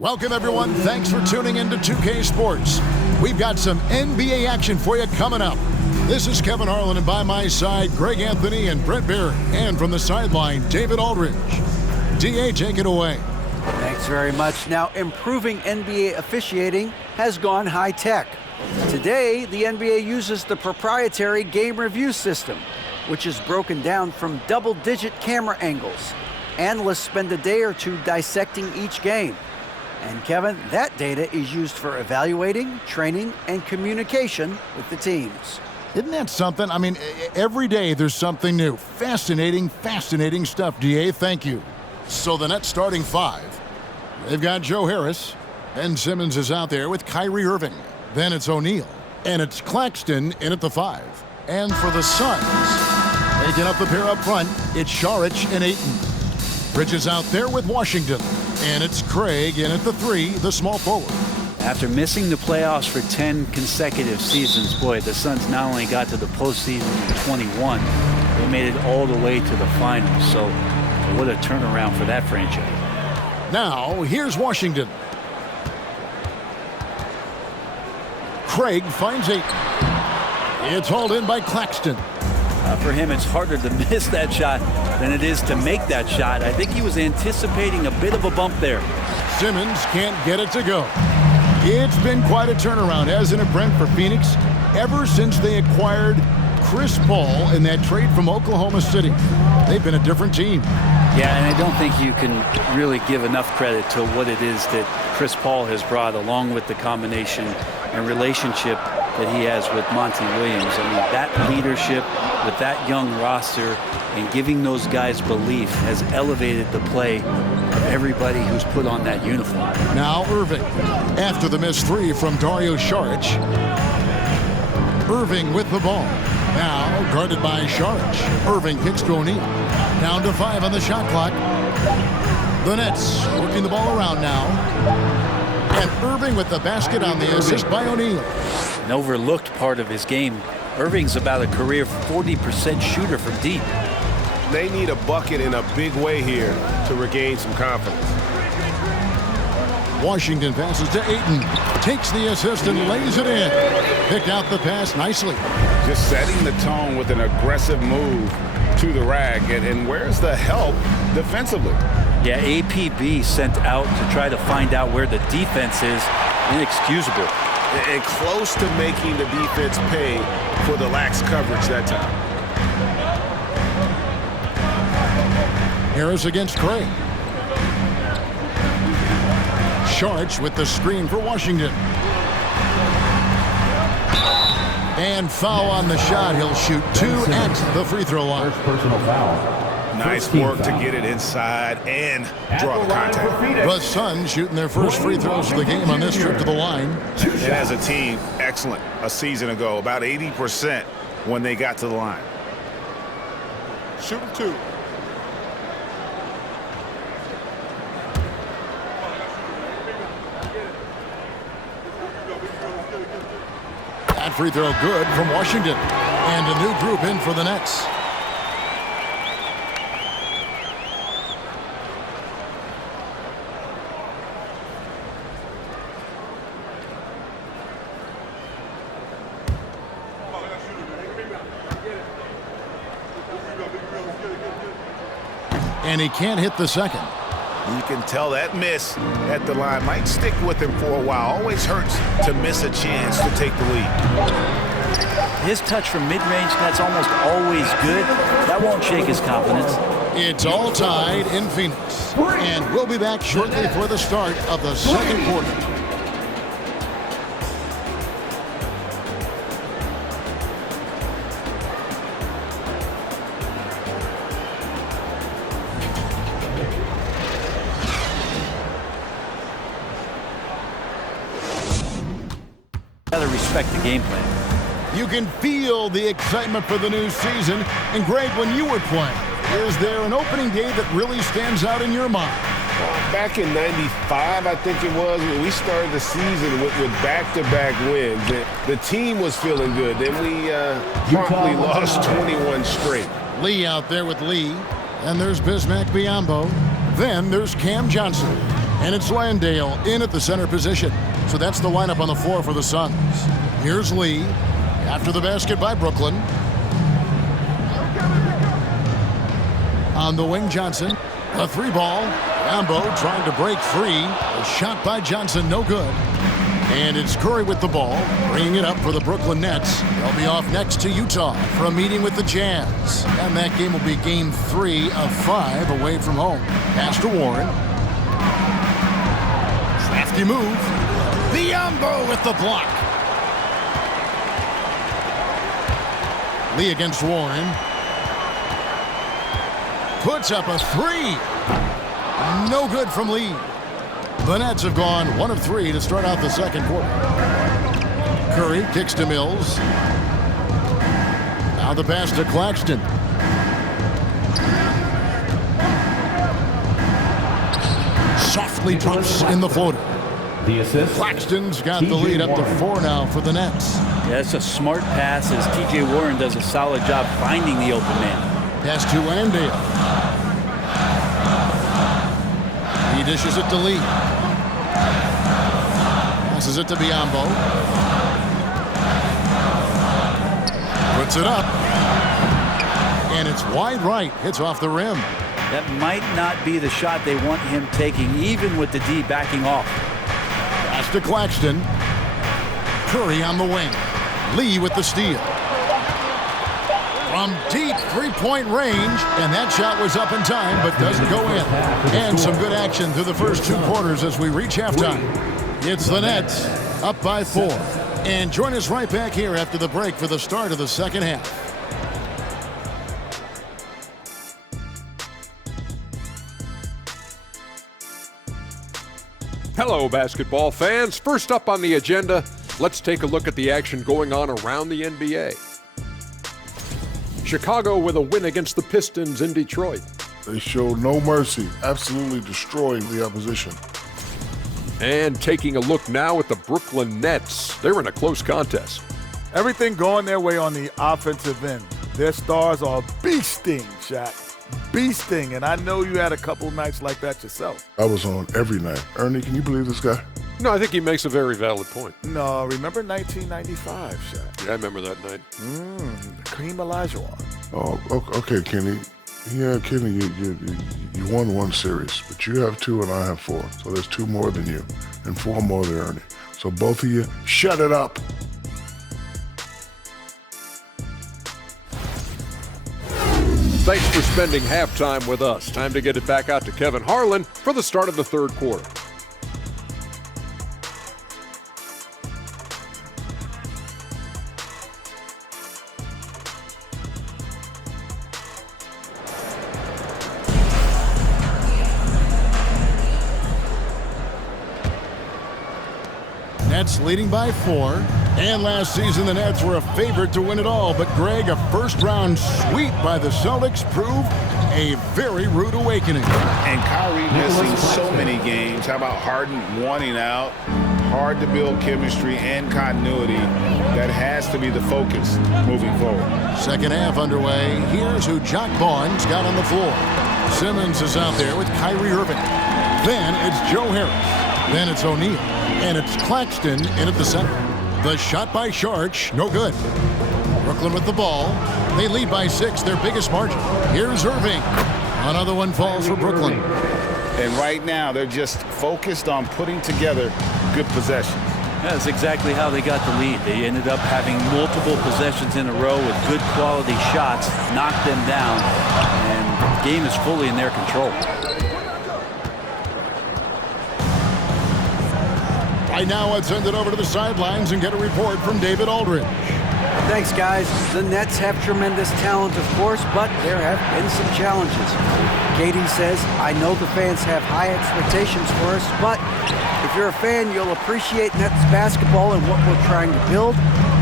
Welcome, everyone. Thanks for tuning in to 2K Sports. We've got some NBA action for you coming up. This is Kevin Harlan, and by my side, Greg Anthony and Brent Barrett. And from the sideline, David Aldridge. DA, take it away. Thanks very much. Now, improving NBA officiating has gone high-tech. Today, the NBA uses the proprietary game review system, which is broken down from double-digit camera angles. Analysts spend a day or two dissecting each game. And Kevin, that data is used for evaluating, training, and communication with the teams. Isn't that something? I mean, every day there's something new. Fascinating stuff, DA. Thank you. So the Nets starting five. They've got Joe Harris. Ben Simmons is out there with Kyrie Irving. Then it's O'Neal. And it's Claxton in at the five. And for the Suns, taking up the pair up front, it's Saric and Ayton. Bridges out there with Washington. And it's Craig in at the three, the small forward. After missing the playoffs for 10 consecutive seasons, boy, the Suns not only got to the postseason in 21, they made it all the way to the finals. So what a turnaround for that franchise. Now, here's Washington. Craig finds Ayton. It's hauled in by Claxton. For him, it's harder to miss that shot than it is to make that shot. I think he was anticipating a bit of a bump there. Simmons can't get it to go. It's been quite a turnaround, hasn't it, Brent, for Phoenix? Ever since they acquired Chris Paul in that trade from Oklahoma City, they've been a different team. Yeah, and I don't think you can really give enough credit to what it is that Chris Paul has brought, along with the combination and relationship that he has with Monty Williams. I mean, that leadership with that young roster and giving those guys belief has elevated the play of everybody who's put on that uniform. Now Irving, after the missed three from Dario Saric. Irving with the ball. Now guarded by Saric. Irving kicks to O'Neal. Down to 5 on the shot clock. The Nets working the ball around now. And Irving with the basket on the assist by O'Neal. An overlooked part of his game. Irving's about a career 40% shooter from deep. They need a bucket in a big way here to regain some confidence. Washington passes to Ayton. Takes the assist and lays it in. Picked out the pass nicely. Just setting the tone with an aggressive move to the rack. And where's the help defensively? Yeah, APB sent out to try to find out where the defense is. Inexcusable. And close to making the defense pay for the lax coverage that time. Harris against Craig. Saric with the screen for Washington. And foul on the shot. He'll shoot 2 at the free throw line. First personal foul. Nice work to get it inside and draw the contact. The Suns shooting their first free throws of the game on this trip to the line. And as a team, excellent a season ago. About 80% when they got to the line. Shooting 2. That free throw good from Washington. And a new group in for the Nets. And he can't hit the second. You can tell that miss at the line might stick with him for a while. Always hurts to miss a chance to take the lead. His touch from mid-range, that's almost always good. That won't shake his confidence. It's all tied in Phoenix. And we'll be back shortly for the start of the second quarter. Gotta respect the game plan. You can feel the excitement for the new season. And Greg, when you were playing, is there an opening day that really stands out in your mind? Back in '95, I think it was, when we started the season with back-to-back wins. The team was feeling good. Then we promptly lost 21 straight. Lee out there with Lee. And there's Bismack Biyombo. Then there's Cam Johnson. And it's Landale in at the center position. So that's the lineup on the floor for the Suns. Here's Lee after the basket by Brooklyn. On the wing, Johnson. A three ball. Ambo trying to break free. A shot by Johnson, no good. And it's Curry with the ball, bringing it up for the Brooklyn Nets. They'll be off next to Utah for a meeting with the Jazz. And that game will be game 3 of 5 away from home. Pass to Warren. Crafty move. Biombo with the block. Lee against Warren. Puts up a three. No good from Lee. The Nets have gone 1 of 3 to start out the second quarter. Curry kicks to Mills. Now the pass to Claxton. Softly drops in the floater. The assist. Claxton's got the lead up to 4 now for the Nets. Yeah, it's a smart pass as T.J. Warren does a solid job finding the open man. Pass to Landale. He dishes it to Lee. Passes it to Biombo. Puts it up. And it's wide right. Hits off the rim. That might not be the shot they want him taking, even with the D backing off. Pass to Claxton. Curry on the wing. Lee with the steal. From deep three-point range, and that shot was up in time, but doesn't go in. And some good action through the first 2 quarters as we reach halftime. It's the Nets up by 4. And join us right back here after the break for the start of the second half. Hello, basketball fans. First up on the agenda, let's take a look at the action going on around the NBA. Chicago with a win against the Pistons in Detroit. They showed no mercy, absolutely destroying the opposition. And taking a look now at the Brooklyn Nets. They're in a close contest. Everything going their way on the offensive end. Their stars are beasting, Shaq. Beasting, and I know you had a couple nights like that yourself. I was on every night. Ernie, can you believe this guy? No, I think he makes a very valid point. No, remember 1995, Shaq? Yeah, I remember that night. Kareem Olajuwon. Oh, okay, Kenny. Yeah, Kenny, you won 1 series, but you have 2 and I have 4. So there's 2 more than you and 4 more than Ernie. So both of you, shut it up. Thanks for spending halftime with us. Time to get it back out to Kevin Harlan for the start of the third quarter. Nets leading by 4. And last season, the Nets were a favorite to win it all. But, Greg, a first-round sweep by the Celtics proved a very rude awakening. And Kyrie missing so many games. How about Harden wanting out? Hard to build chemistry and continuity. That has to be the focus moving forward. Second half underway. Here's who Jock Vaughn's got on the floor. Simmons is out there with Kyrie Irving. Then it's Joe Harris. Then it's O'Neal. And it's Claxton in at the center. The shot by Sharch, no good. Brooklyn with the ball. They lead by 6, their biggest margin. Here's Irving. Another one falls for Brooklyn. And right now, they're just focused on putting together good possessions. That's exactly how they got the lead. They ended up having multiple possessions in a row with good quality shots, knocked them down, and the game is fully in their control. Right now, let's send it over to the sidelines and get a report from David Aldridge. Thanks, guys. The Nets have tremendous talent, of course, but there have been some challenges. Katie says, I know the fans have high expectations for us, but if you're a fan, you'll appreciate Nets basketball and what we're trying to build,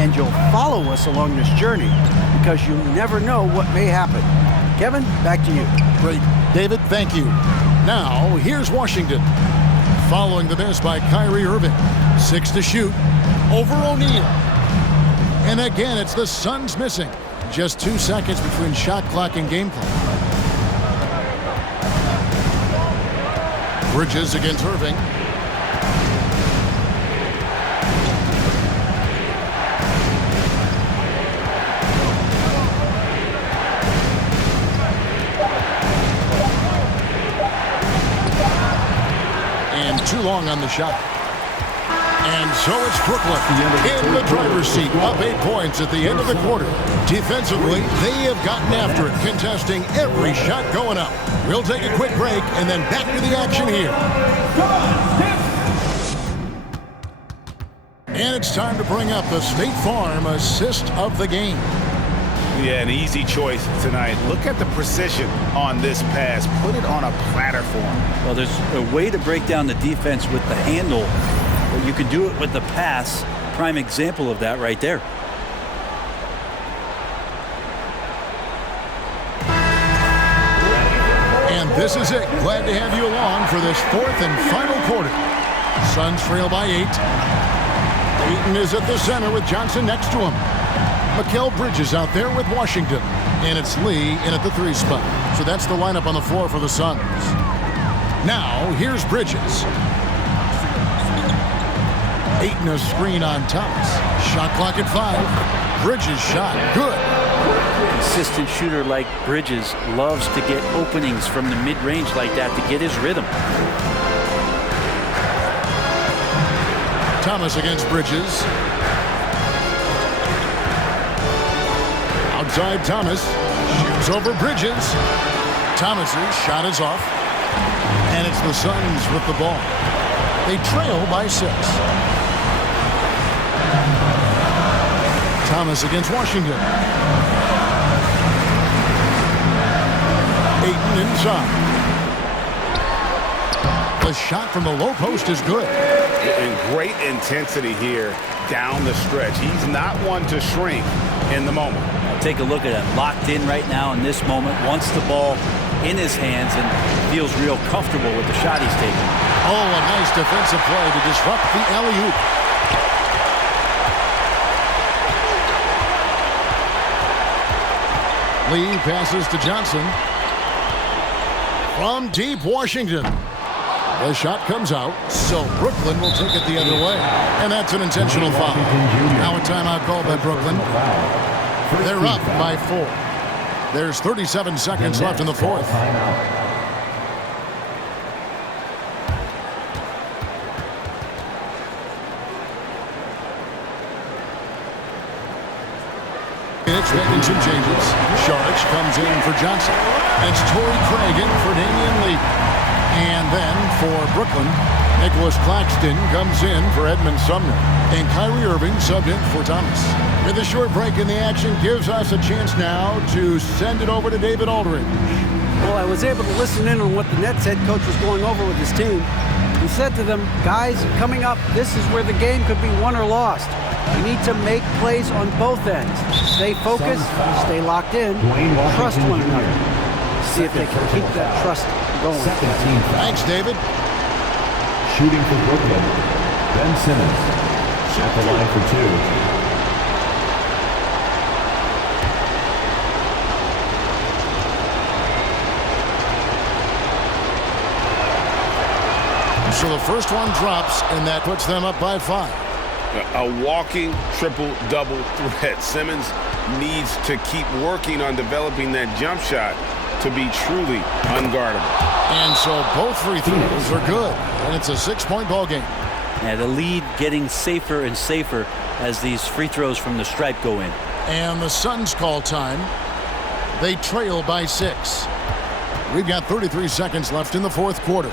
and you'll follow us along this journey because you never know what may happen. Kevin, back to you. Great. David, thank you. Now, here's Washington. Following the miss by Kyrie Irving. 6 to shoot. Over O'Neal. And again, it's the Suns missing. Just 2 seconds between shot clock and game clock. Bridges against Irving. And too long on the shot. And so it's Brooklyn in the driver's seat, up 8 points at the end of the quarter. Defensively, they have gotten after it, contesting every shot going up. We'll take a quick break and then back to the action here. And it's time to bring up the State Farm assist of the game. Yeah, an easy choice tonight. Look at the precision on this pass. Put it on a platter for him. Well, there's a way to break down the defense with the handle. But you can do it with the pass. Prime example of that right there. And this is it. Glad to have you along for this fourth and final quarter. Suns trail by 8. Ayton is at the center with Johnson next to him. Mikal Bridges out there with Washington. And it's Lee in at the 3 spot. So that's the lineup on the floor for the Suns. Now, here's Bridges. Ayton a screen on Thomas. Shot clock at 5. Bridges shot. Good. Consistent shooter like Bridges loves to get openings from the mid-range like that to get his rhythm. Thomas against Bridges. Outside Thomas. Shoots over Bridges. Thomas's shot is off. And it's the Suns with the ball. They trail by 6. Thomas against Washington. Ayton inside. The shot from the low post is good. And great intensity here down the stretch. He's not one to shrink in the moment. Take a look at him. Locked in right now in this moment. Wants the ball in his hands and feels real comfortable with the shot he's taking. Oh, a nice defensive play to disrupt the alley-oop. Lee passes to Johnson. From deep, Washington. The shot comes out, so Brooklyn will take it the other way. And that's an intentional foul. Now a timeout call by Brooklyn. They're up by 4. There's 37 seconds left in the fourth. It's making some changes. Sharks comes in for Johnson. It's Torrey Craig in for Damian Lee. And then for Brooklyn, Nicholas Claxton comes in for Edmund Sumner. And Kyrie Irving subbed in for Thomas. With a short break in the action gives us a chance now to send it over to David Aldridge. Well, I was able to listen in on what the Nets head coach was going over with his team. He said to them, guys, coming up, this is where the game could be won or lost. You need to make plays on both ends. Stay focused, stay locked in, trust one another. See if they can keep that trust going. Thanks, David. Shooting for Brooklyn, Ben Simmons. At the line for 2. So the first one drops, and that puts them up by 5. A walking triple-double threat. Simmons needs to keep working on developing that jump shot to be truly unguardable. And so both free throws are good, and it's a 6-point ball game. Yeah, the lead getting safer and safer as these free throws from the stripe go in. And the Suns call time. They trail by 6. We've got 33 seconds left in the fourth quarter.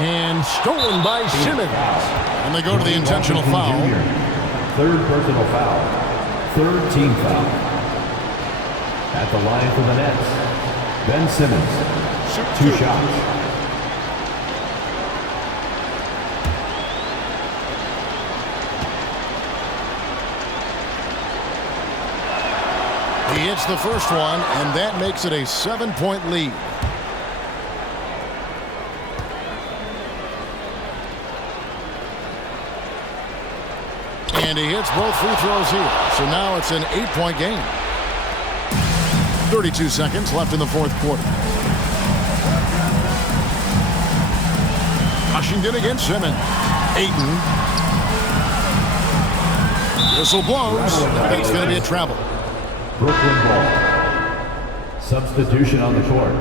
And stolen by Simmons. And they go to the intentional foul. Third personal foul. Third team foul. At the line for the Nets, Ben Simmons. 2 shots. He hits the first one, and that makes it a 7-point lead. And he hits both free throws here. So now it's an 8-point game. 32 seconds left in the fourth quarter. Washington against Simmons. Ayton. Whistle blows. It's going to be a travel. Brooklyn ball. Substitution on the court.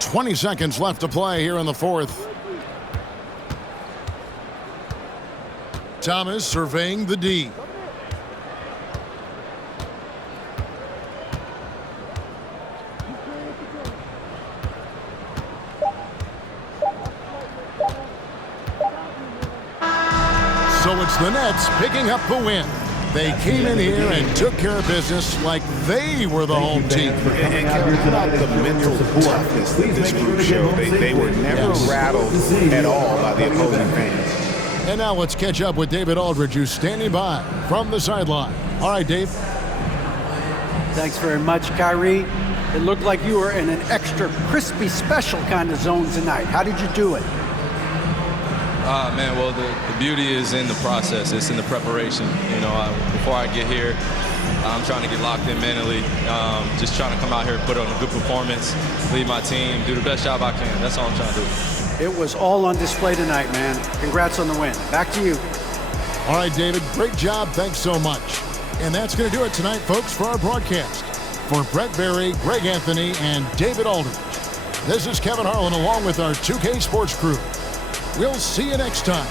"20 seconds left to play here in the fourth. Thomas surveying the D. So it's the Nets picking up the win. They came in here and took care of business like they were the home team. And how about the mental toughness that this group showed? They were never rattled at all by the opposing fans. And now let's catch up with David Aldridge, who's standing by from the sideline. All right, Dave. Thanks very much, Kyrie. It looked like you were in an extra crispy special kind of zone tonight. How did you do it? Man, well, the beauty is in the process. It's in the preparation. You know, before I get here, I'm trying to get locked in mentally. Just trying to come out here, put on a good performance, lead my team, do the best job I can. That's all I'm trying to do. It was all on display tonight, man. Congrats on the win. Back to you. All right, David, great job. Thanks so much. And that's going to do it tonight, folks, for our broadcast. For Brett Berry, Greg Anthony, and David Aldridge, this is Kevin Harlan along with our 2K Sports crew. We'll see you next time